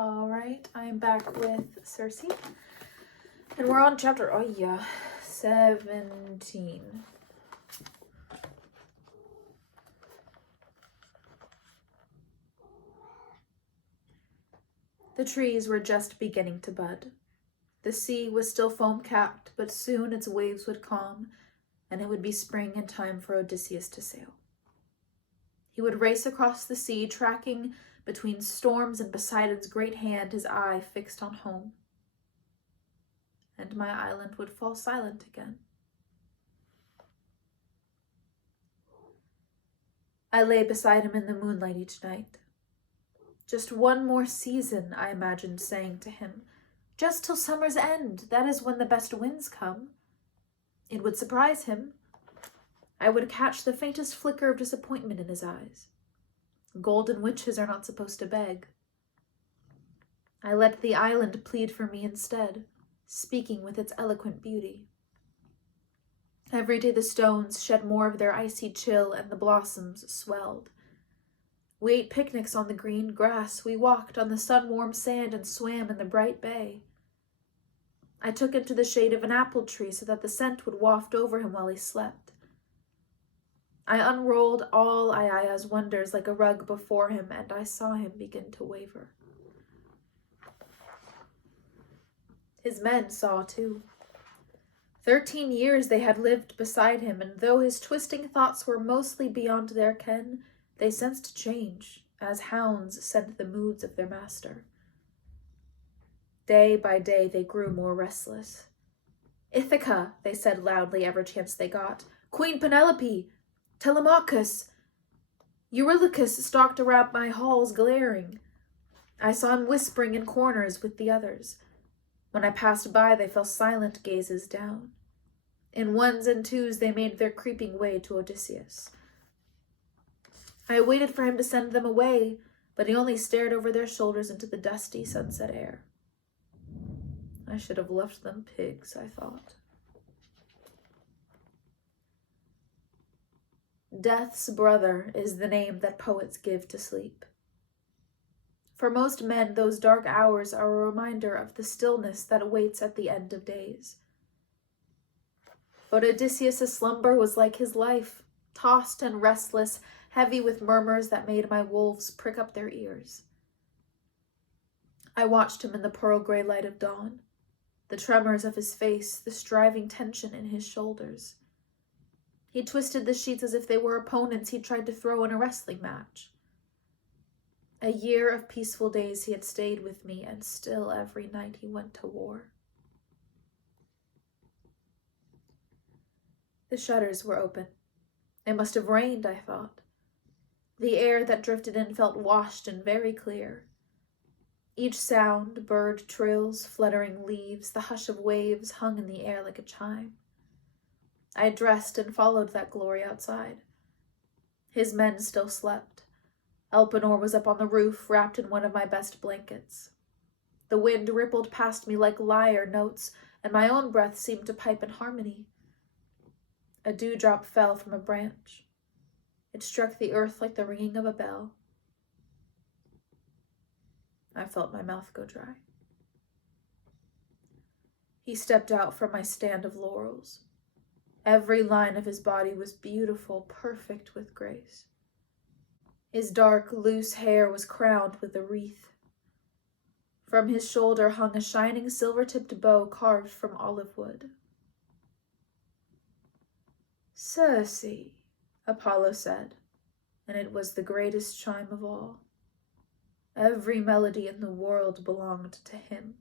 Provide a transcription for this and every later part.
Alright, I'm back with Circe. And we're on chapter 17. The trees were just beginning to bud. The sea was still foam-capped, but soon its waves would calm, and it would be spring and time for Odysseus to sail. He would race across the sea, tracking between storms and Poseidon's great hand, his eye fixed on home. And my island would fall silent again. I lay beside him in the moonlight each night. Just one more season, I imagined saying to him. Just till summer's end, that is when the best winds come. It would surprise him. I would catch the faintest flicker of disappointment in his eyes. Golden witches are not supposed to beg. I let the island plead for me instead, speaking with its eloquent beauty. Every day the stones shed more of their icy chill and the blossoms swelled. We ate picnics on the green grass, we walked on the sun-warmed sand and swam in the bright bay. I took him to the shade of an apple tree so that the scent would waft over him while he slept. I unrolled all Aiaia's wonders like a rug before him, and I saw him begin to waver. His men saw too. 13 years they had lived beside him, and though his twisting thoughts were mostly beyond their ken, they sensed change, as hounds scent the moods of their master. Day by day they grew more restless. Ithaca, they said loudly every chance they got. Queen Penelope! Telemachus! Eurylochus stalked around my halls glaring. I saw him whispering in corners with the others. When I passed by, they fell silent gazes down. In ones and twos they made their creeping way to Odysseus. I waited for him to send them away, but he only stared over their shoulders into the dusty sunset air. I should have left them pigs, I thought. Death's brother is the name that poets give to sleep. For most men, those dark hours are a reminder of the stillness that awaits at the end of days. But Odysseus' slumber was like his life, tossed and restless, heavy with murmurs that made my wolves prick up their ears. I watched him in the pearl gray light of dawn, the tremors of his face, the striving tension in his shoulders. He twisted the sheets as if they were opponents he'd tried to throw in a wrestling match. A year of peaceful days he had stayed with me, and still every night he went to war. The shutters were open. It must have rained, I thought. The air that drifted in felt washed and very clear. Each sound, bird trills, fluttering leaves, the hush of waves hung in the air like a chime. I dressed and followed that glory outside. His men still slept. Elpenor was up on the roof, wrapped in one of my best blankets. The wind rippled past me like lyre notes, and my own breath seemed to pipe in harmony. A dewdrop fell from a branch. It struck the earth like the ringing of a bell. I felt my mouth go dry. He stepped out from my stand of laurels. Every line of his body was beautiful, perfect with grace. His dark, loose hair was crowned with a wreath. From his shoulder hung a shining silver-tipped bow carved from olive wood. Circe, Apollo said, and it was the greatest chime of all. Every melody in the world belonged to him.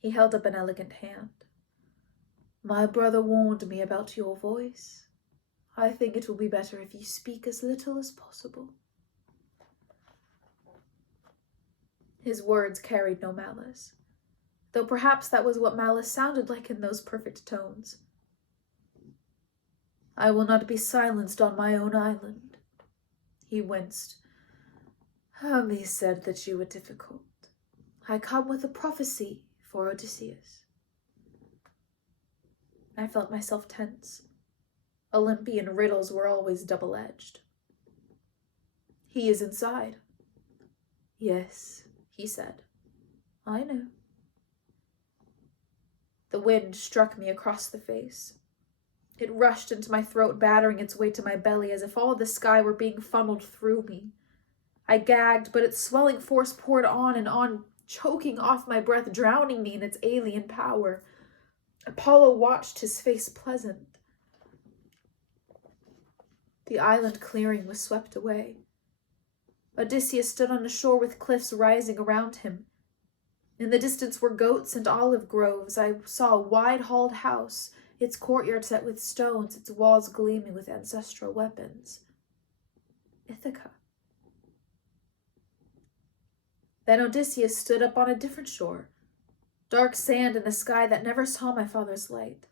He held up an elegant hand. My brother warned me about your voice. I think it will be better if you speak as little as possible. His words carried no malice, though perhaps that was what malice sounded like in those perfect tones. I will not be silenced on my own island. He winced. Hermes said that you were difficult. I come with a prophecy for Odysseus. I felt myself tense. Olympian riddles were always double-edged. He is inside, Yes, he said. I know. The wind struck me across the face. It rushed into my throat, battering its way to my belly as if all the sky were being funneled through me. I gagged, but its swelling force poured on, choking off my breath, drowning me in its alien power. Apollo watched, his face pleasant. The island clearing was swept away. Odysseus stood on a shore with cliffs rising around him. In the distance were goats and olive groves. I saw a wide-halled house, its courtyard set with stones, its walls gleaming with ancestral weapons. Ithaca. Then Odysseus stood up on a different shore, dark sand in the sky that never saw my father's light.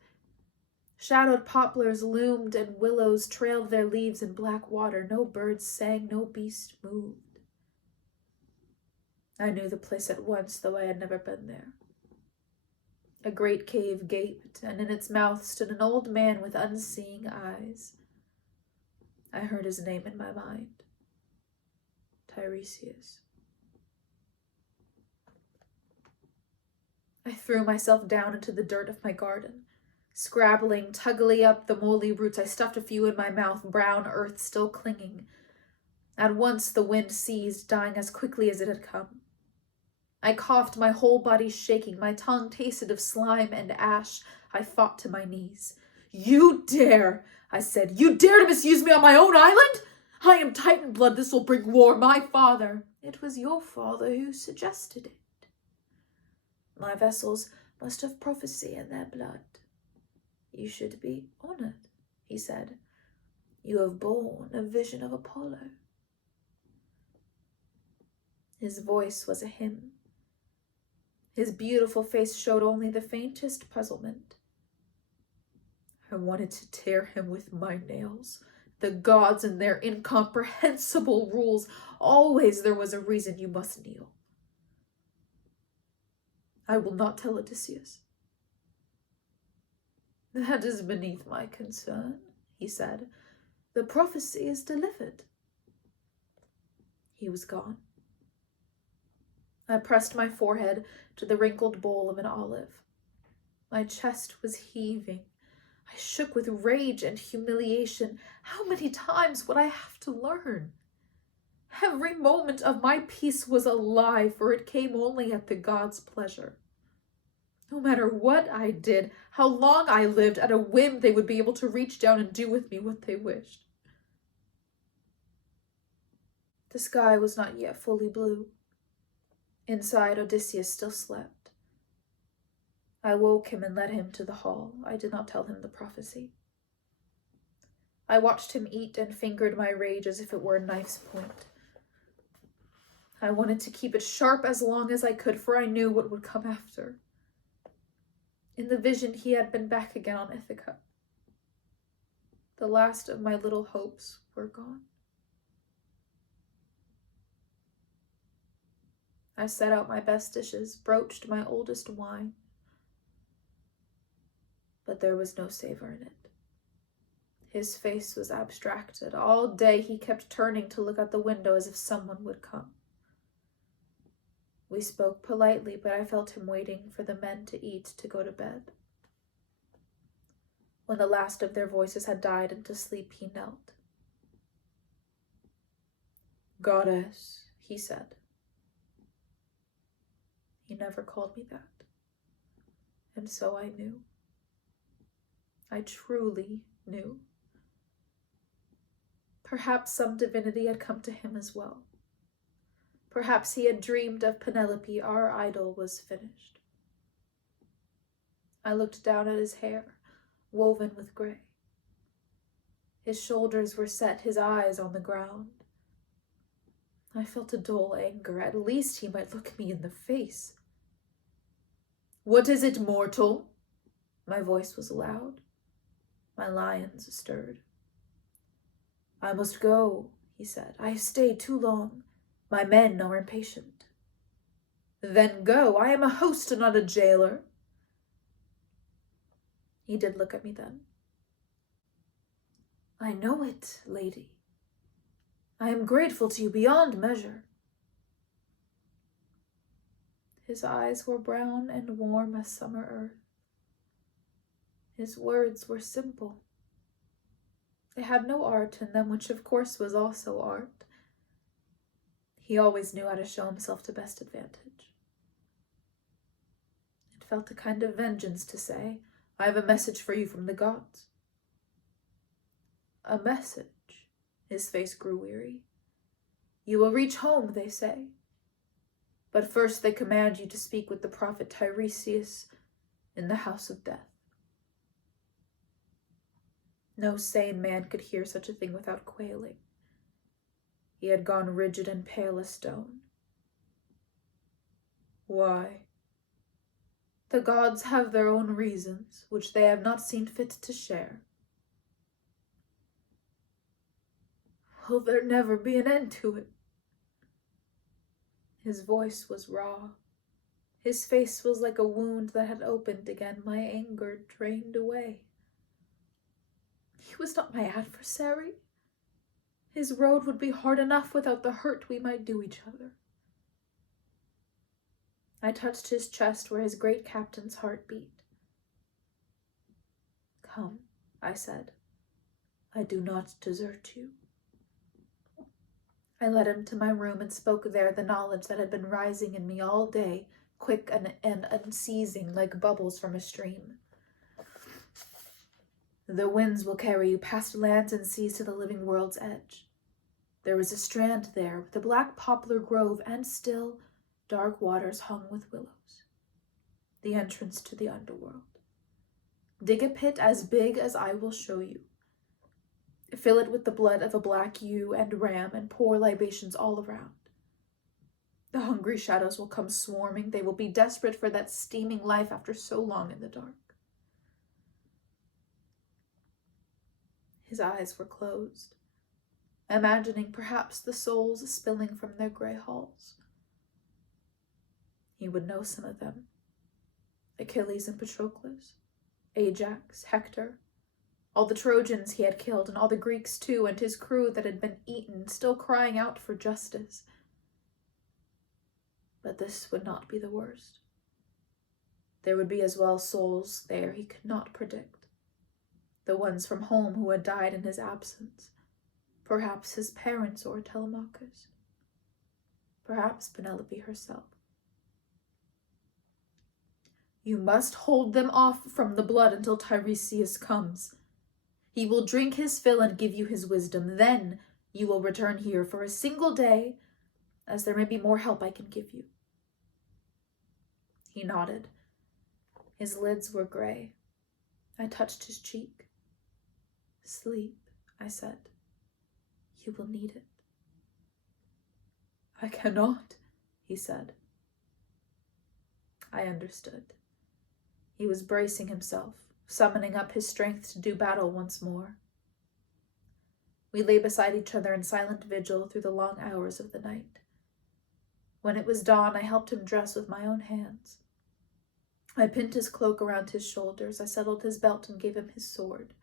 Shadowed poplars loomed and willows trailed their leaves in black water. No birds sang, no beast moved. I knew the place at once, though I had never been there. A great cave gaped, and in its mouth stood an old man with unseeing eyes. I heard his name in my mind. Tiresias. I threw myself down into the dirt of my garden. Scrabbling, tuggily up the moldy roots, I stuffed a few in my mouth, brown earth still clinging. At once the wind ceased, dying as quickly as it had come. I coughed, my whole body shaking, my tongue tasted of slime and ash. I fought to my knees. You dare, I said, you dare to misuse me on my own island? I am Titan blood, this will bring war, my father. It was your father who suggested it. My vessels must have prophecy in their blood. You should be honored, he said. You have borne a vision of Apollo. His voice was a hymn. His beautiful face showed only the faintest puzzlement. I wanted to tear him with my nails. The gods and their incomprehensible rules. Always there was a reason you must kneel. I will not tell Odysseus. That is beneath my concern, he said. The prophecy is delivered. He was gone. I pressed my forehead to the wrinkled bowl of an olive. My chest was heaving. I shook with rage and humiliation. How many times would I have to learn? Every moment of my peace was a lie, for it came only at the gods' pleasure. No matter what I did, how long I lived, at a whim they would be able to reach down and do with me what they wished. The sky was not yet fully blue. Inside, Odysseus still slept. I woke him and led him to the hall. I did not tell him the prophecy. I watched him eat and fingered my rage as if it were a knife's point. I wanted to keep it sharp as long as I could, for I knew what would come after. In the vision, he had been back again on Ithaca. The last of my little hopes were gone. I set out my best dishes, broached my oldest wine, but there was no savor in it. His face was abstracted. All day he kept turning to look out the window as if someone would come. We spoke politely, but I felt him waiting for the men to eat to go to bed. When the last of their voices had died into sleep, he knelt. Goddess, he said. He never called me that. And so I knew. I truly knew. Perhaps some divinity had come to him as well. Perhaps he had dreamed of Penelope, our idol was finished. I looked down at his hair, woven with gray. His shoulders were set, his eyes on the ground. I felt a dull anger. At least he might look me in the face. What is it, mortal? My voice was loud. My lions stirred. I must go, he said. I have stayed too long. My men are impatient. Then go. I am a host and not a jailer. He did look at me then. I know it, lady. I am grateful to you beyond measure. His eyes were brown and warm as summer earth. His words were simple. They had no art in them, which of course was also art. He always knew how to show himself to best advantage. It felt a kind of vengeance to say, "I have a message for you from the gods." A message? His face grew weary. "You will reach home," they say. "But first they command you to speak with the prophet Tiresias in the house of death." No sane man could hear such a thing without quailing. He had gone rigid and pale as stone. "Why?" "The gods have their own reasons, which they have not seen fit to share." "Will there never be an end to it?" His voice was raw. His face was like a wound that had opened again. My anger drained away. He was not my adversary. His road would be hard enough without the hurt we might do each other. I touched his chest where his great captain's heart beat. "Come," I said. "I do not desert you." I led him to my room and spoke there the knowledge that had been rising in me all day, quick and unceasing like bubbles from a stream. "The winds will carry you past lands and seas to the living world's edge. There is a strand there with a black poplar grove and still dark waters hung with willows. The entrance to the underworld. Dig a pit as big as I will show you. Fill it with the blood of a black ewe and ram and pour libations all around. The hungry shadows will come swarming. They will be desperate for that steaming life after so long in the dark." His eyes were closed, imagining perhaps the souls spilling from their gray halls. He would know some of them. Achilles and Patroclus, Ajax, Hector, all the Trojans he had killed, and all the Greeks too, and his crew that had been eaten, still crying out for justice. But this would not be the worst. There would be as well souls there he could not predict. The ones from home who had died in his absence. Perhaps his parents or Telemachus. Perhaps Penelope herself. "You must hold them off from the blood until Tiresias comes. He will drink his fill and give you his wisdom. Then you will return here for a single day, as there may be more help I can give you." He nodded. His lids were gray. I touched his cheek. "Sleep," I said. "You will need it." "I cannot," he said. I understood. He was bracing himself, summoning up his strength to do battle once more. We lay beside each other in silent vigil through the long hours of the night. When it was dawn, I helped him dress with my own hands. I pinned his cloak around his shoulders. I settled his belt and gave him his sword.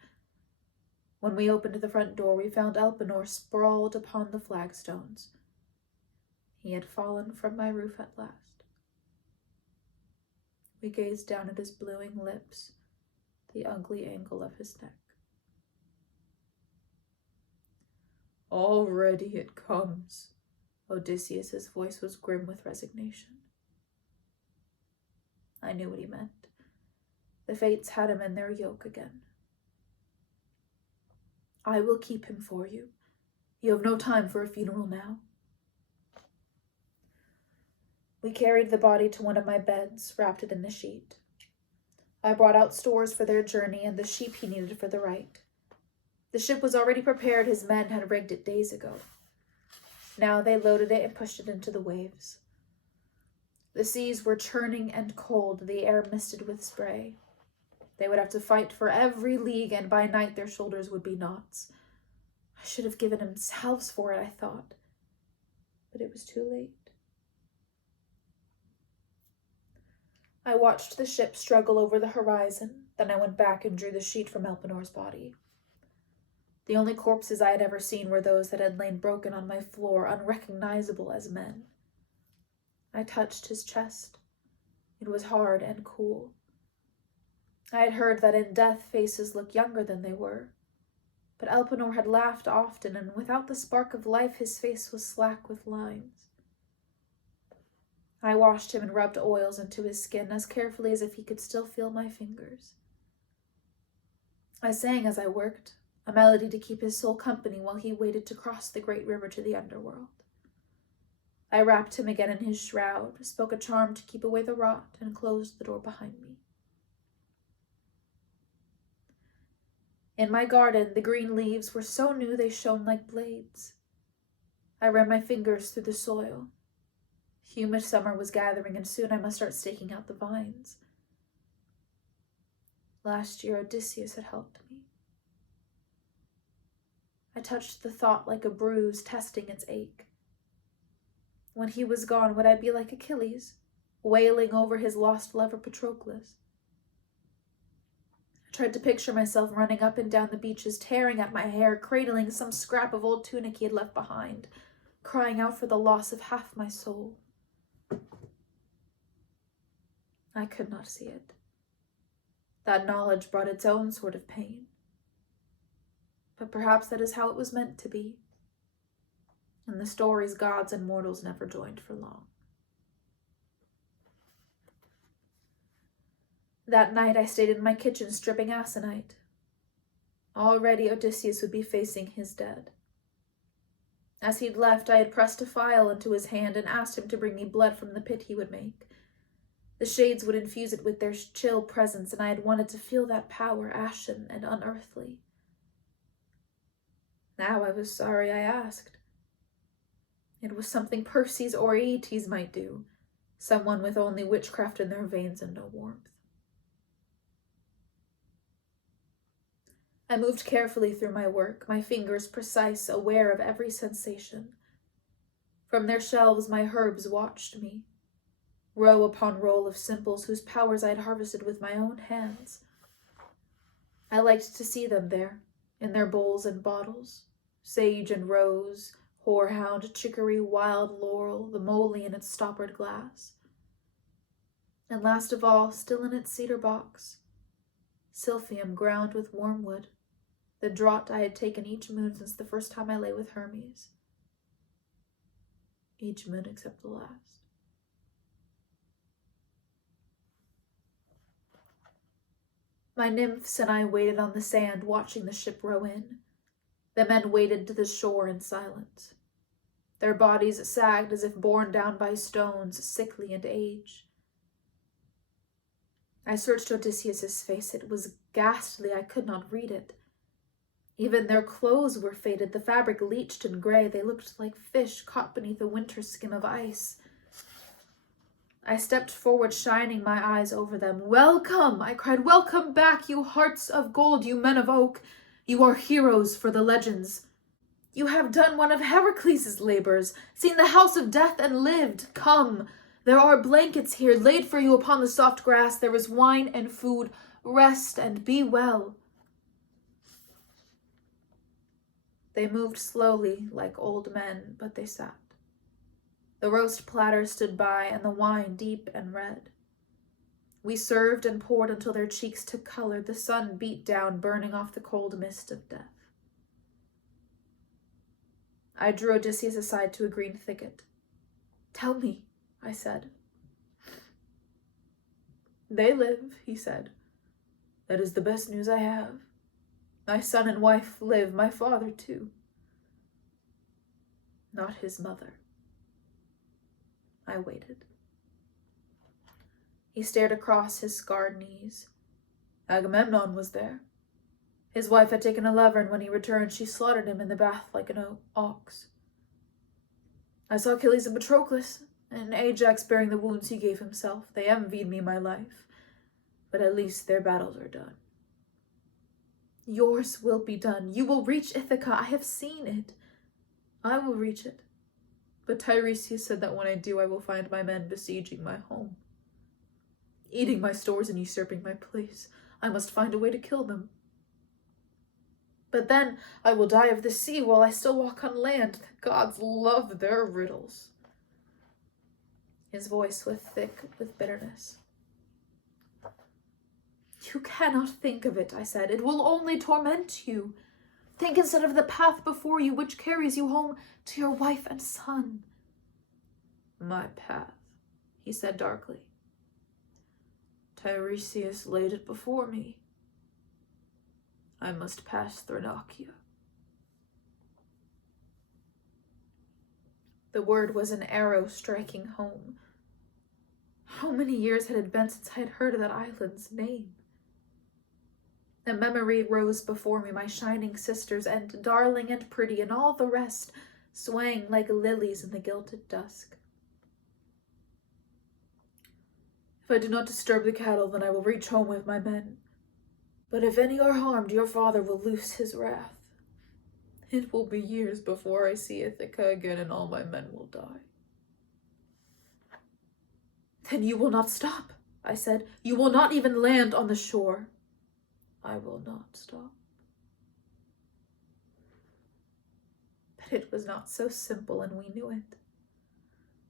When we opened the front door, we found Elpenor sprawled upon the flagstones. He had fallen from my roof at last. We gazed down at his bluing lips, the ugly angle of his neck. "Already it comes." Odysseus's voice was grim with resignation. I knew what he meant. The fates had him in their yoke again. "I will keep him for you. You have no time for a funeral now." We carried the body to one of my beds, wrapped it in the sheet. I brought out stores for their journey and the sheep he needed for the rite. The ship was already prepared. His men had rigged it days ago. Now they loaded it and pushed it into the waves. The seas were churning and cold, the air misted with spray. They would have to fight for every league, and by night their shoulders would be knots. I should have given him salves for it, I thought, but it was too late. I watched the ship struggle over the horizon, then I went back and drew the sheet from Elpenor's body. The only corpses I had ever seen were those that had lain broken on my floor, unrecognizable as men. I touched his chest, It was hard and cool. I had heard that in death faces look younger than they were, but Elpenor had laughed often, and without the spark of life his face was slack with lines. I washed him and rubbed oils into his skin as carefully as if he could still feel my fingers. I sang as I worked, a melody to keep his soul company while he waited to cross the great river to the underworld. I wrapped him again in his shroud, spoke a charm to keep away the rot, and closed the door behind me. In my garden, the green leaves were so new they shone like blades. I ran my fingers through the soil. Humid summer was gathering, and soon I must start staking out the vines. Last year, Odysseus had helped me. I touched the thought like a bruise, testing its ache. When he was gone, would I be like Achilles, wailing over his lost lover Patroclus? I tried to picture myself running up and down the beaches, tearing at my hair, cradling some scrap of old tunic he had left behind, crying out for the loss of half my soul. I could not see it. That knowledge brought its own sort of pain. But perhaps that is how it was meant to be. In the stories, gods and mortals never joined for long. That night I stayed in my kitchen stripping aconite. Already Odysseus would be facing his dead. As he'd left, I had pressed a phial into his hand and asked him to bring me blood from the pit he would make. The shades would infuse it with their chill presence, and I had wanted to feel that power, ashen and unearthly. Now I was sorry I asked. It was something Perses or Aeetes might do, someone with only witchcraft in their veins and no warmth. I moved carefully through my work, my fingers precise, aware of every sensation. From their shelves my herbs watched me, row upon row of simples whose powers I had harvested with my own hands. I liked to see them there, in their bowls and bottles, sage and rose, horehound, chicory, wild laurel, the moly in its stoppered glass. And last of all, still in its cedar box, silphium ground with wormwood, the draught I had taken each moon since the first time I lay with Hermes. Each moon except the last. My nymphs and I waited on the sand, watching the ship row in. The men waded to the shore in silence. Their bodies sagged as if borne down by stones, sickly and aged. I searched Odysseus's face. It was ghastly. I could not read it. Even their clothes were faded, the fabric leached and gray. They looked like fish caught beneath a winter skim of ice. I stepped forward, shining my eyes over them. "Welcome!" I cried. "Welcome back, you hearts of gold, you men of oak. You are heroes for the legends. You have done one of Heracles' labors, seen the house of death and lived. Come, there are blankets here, laid for you upon the soft grass. There is wine and food. Rest and be well." They moved slowly, like old men, but they sat. The roast platter stood by, and the wine deep and red. We served and poured until their cheeks took color. The sun beat down, burning off the cold mist of death. I drew Odysseus aside to a green thicket. "Tell me," I said. "They live," he said. "That is the best news I have. My son and wife live, my father too." Not his mother. I waited. He stared across his scarred knees. Agamemnon was there. His wife had taken a lover, and when he returned, she slaughtered him in the bath like an ox. I saw Achilles and Patroclus, and Ajax bearing the wounds he gave himself. They envied me my life, but at least their battles are done. Yours will be done. You will reach Ithaca. I have seen it. I will reach it. But Tiresias said that when I do, I will find my men besieging my home, eating my stores and usurping my place. I must find a way to kill them. But then I will die of the sea while I still walk on land. The gods love their riddles. His voice was thick with bitterness. You cannot think of it, I said. It will only torment you. Think instead of the path before you, which carries you home to your wife and son. My path, he said darkly. Tiresias laid it before me. I must pass Thrinacia. The word was an arrow striking home. How many years had it been since I had heard of that island's name? A memory rose before me, my shining sisters, and darling and pretty, and all the rest, swaying like lilies in the gilded dusk. If I do not disturb the cattle, then I will reach home with my men. But if any are harmed, your father will loose his wrath. It will be years before I see Ithaca again, and all my men will die. Then you will not stop, I said. You will not even land on the shore. I will not stop. But it was not so simple, and we knew it.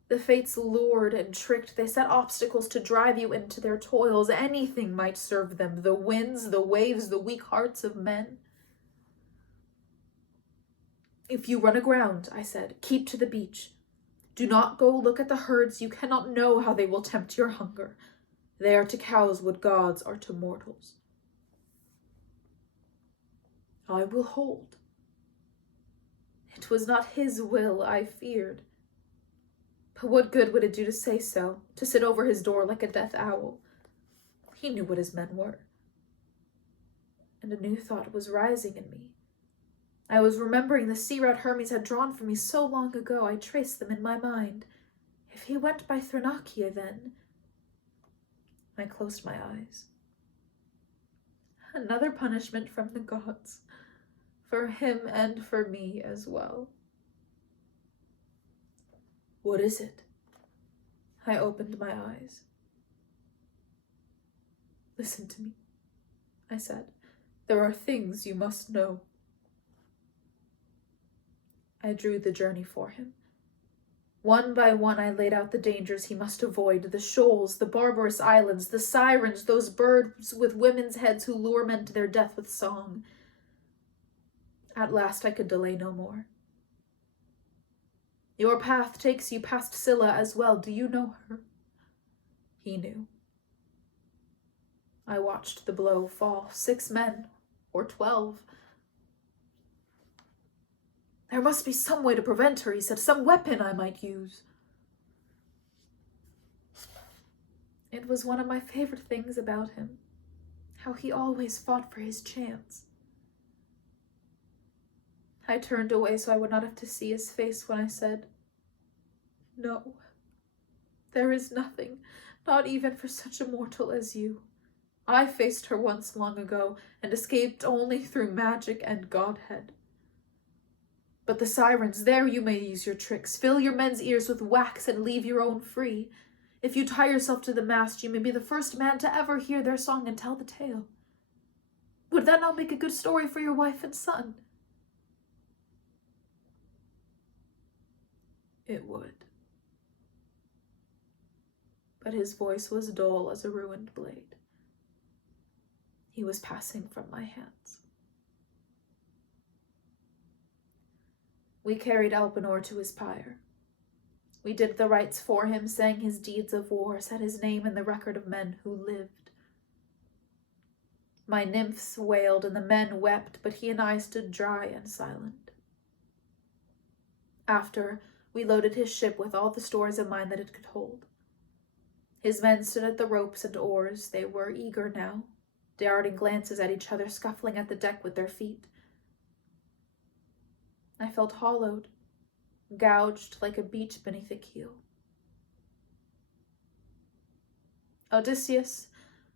The fates lured and tricked. They set obstacles to drive you into their toils. Anything might serve them. The winds, the waves, the weak hearts of men. If you run aground, I said, keep to the beach. Do not go look at the herds. You cannot know how they will tempt your hunger. They are to cows what gods are to mortals. I will hold. It was not his will I feared. But what good would it do to say so, to sit over his door like a death owl? He knew what his men were. And a new thought was rising in me. I was remembering the sea route Hermes had drawn for me so long ago. I traced them in my mind. If he went by Thrinacia, then... I closed my eyes. Another punishment from the gods. For him and for me as well. What is it? I opened my eyes. Listen to me, I said. There are things you must know. I drew the journey for him. One by one I laid out the dangers he must avoid, the shoals, the barbarous islands, the sirens, those birds with women's heads who lure men to their death with song. At last I could delay no more. Your path takes you past Scylla as well. Do you know her? He knew. I watched the blow fall. 6 men, or 12. There must be some way to prevent her, he said. Some weapon I might use. It was one of my favorite things about him. How he always fought for his chance. I turned away so I would not have to see his face when I said, No, there is nothing, not even for such a mortal as you. I faced her once long ago and escaped only through magic and godhead. But the sirens, there you may use your tricks. Fill your men's ears with wax and leave your own free. If you tie yourself to the mast, you may be the first man to ever hear their song and tell the tale. Would that not make a good story for your wife and son? It would. But his voice was dull as a ruined blade. He was passing from my hands. We carried Elpenor to his pyre. We did the rites for him, sang his deeds of war, set his name in the record of men who lived. My nymphs wailed and the men wept, but he and I stood dry and silent. After, we loaded his ship with all the stores of mine that it could hold. His men stood at the ropes and oars. They were eager now, darting glances at each other, scuffling at the deck with their feet. I felt hollowed, gouged like a beach beneath a keel. Odysseus,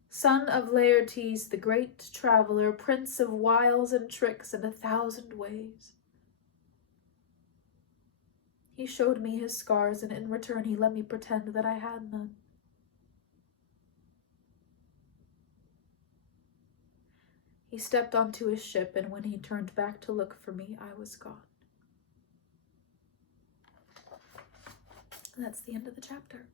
son of Laertes, the great traveler, prince of wiles and tricks and 1,000 ways. He showed me his scars, and in return he let me pretend that I had none. He stepped onto his ship, and when he turned back to look for me, I was gone. And that's the end of the chapter.